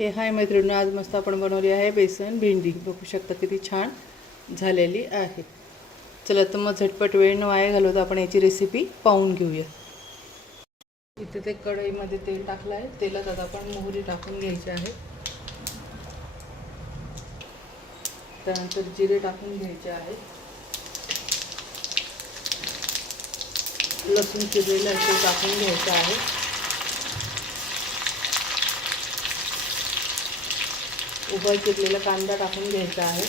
हे हाय मैत्रिणी, आज मस्त आपण बनवली आहे बेसन भेंडी. बघू शकता किती छान झालेली आहे. चला तर मग झटपट वेळ न वाया घालवता आपण याची रेसिपी पाहून घेऊया. इथे ते कढईमध्ये तेल टाकलं आहे. तेलात आता आपण मोहरी टाकून घ्यायची आहे. त्यानंतर जिरे टाकून घ्यायचे आहे. लसूण चिरलेलं ते टाकून घ्यायचं आहे. उभा चिरलेला कांदा टाकून घ्यायचा आहे.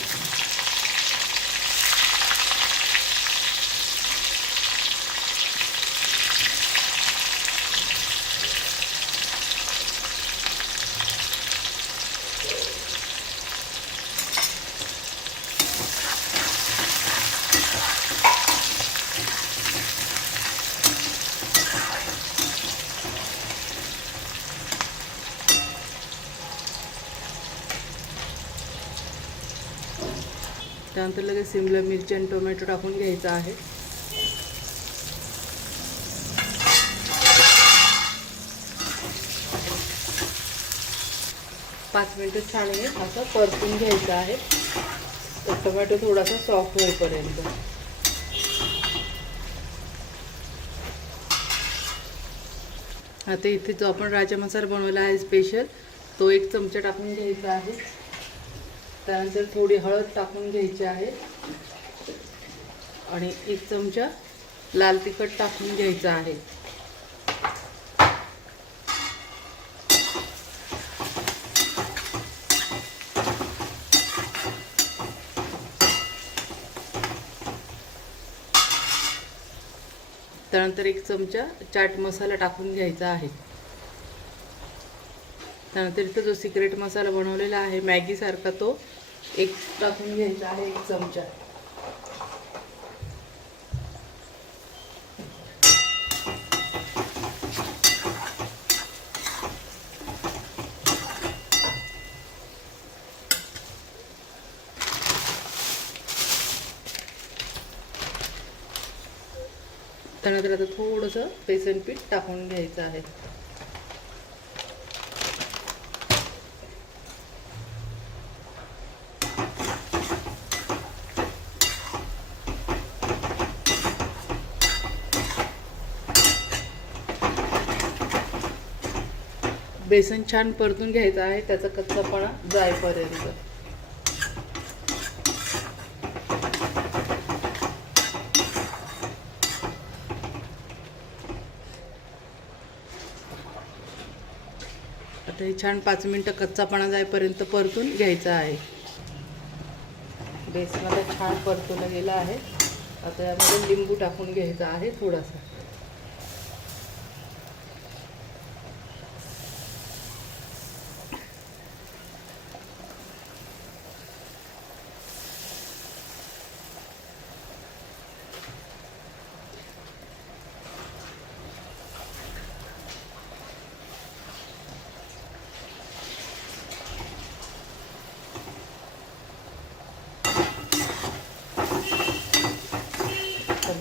त्यानंतर लगेच शिमला मिरची आणि टोमॅटो टाकून घ्यायचा आहे. पाच मिनिट छान असं परतून घ्यायचं आहे. तर टोमॅटो थोडासा सॉफ्ट होईपर्यंत. आता इथे जो आपण राजा मसाला बनवला आहे स्पेशल, तो 1 चमचा टाकून घ्यायचा आहे. त्यानंतर थोडी हळद टाकून घ्यायची आहे आणि 1 चमचा लाल तिखट टाकून घ्यायचं आहे. त्यानंतर 1 चमचा चाट मसाला टाकून घ्यायचा आहे. त्यानंतर इथं जो सिक्रेट मसाला बनवलेला आहे मॅगी सारखा, तो 1 टाकून घ्यायचा आहे, 1 चमचा. त्यानंतर आता थोडंसं बेसन पीठ टाकून घ्यायचं आहे. बेसन छान परतून घ्यायचं आहे, त्याचा कच्चापणा जाईपर्यंत. आता हे छान 5 मिनिटं कच्चापणा जाईपर्यंत परतून घ्यायचं आहे. बेसन आता छान परतवलं गेलं आहे. आता यामध्ये लिंबू टाकून घ्यायचा आहे थोडासा.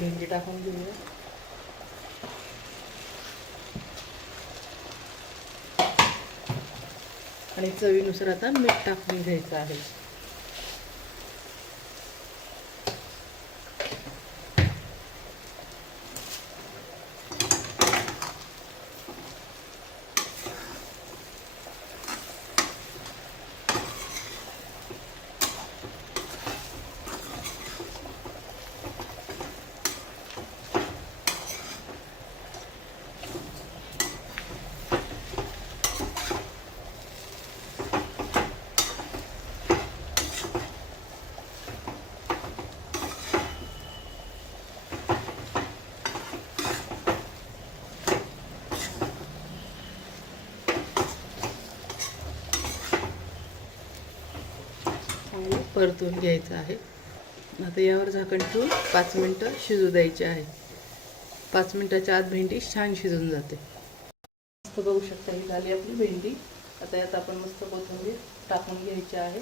भेंडी टाकून घेऊया. आणि चवीनुसार आता मीठ टाकून घ्यायचं आहे. परतून घ्यायचं आहे. आता यावर झाकण ठेवून 5 मिनिटं शिजू द्यायचे आहे. 5 मिनिटाच्या आत भेंडी छान शिजून जाते. मस्त बघू शकता ही झाली आपली भेंडी. आता यात आपण मस्त कोथिंबीर टाकून घ्यायची आहे.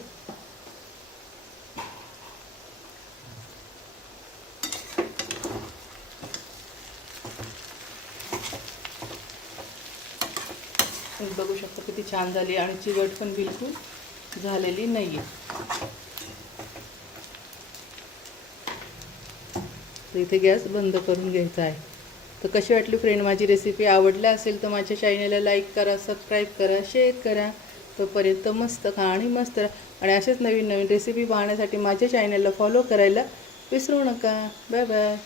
तुम्ही बघू शकता किती छान झाली आणि चिवट पण बिलकुल झालेली नाही आहे. तर इथे गॅस बंद करून घ्यायचा आहे. तर कशी वाटली फ्रेंड माझी रेसिपी? आवडला असेल तर माझ्या चॅनलला लाईक करा, सबस्क्राईब करा, शेअर करा. तोपर्यंत मस्त खा आणि मस्त राहा. आणि असेच नवीन नवीन रेसिपी पाहण्यासाठी माझ्या चॅनलला फॉलो करायला विसरू नका. Bye bye.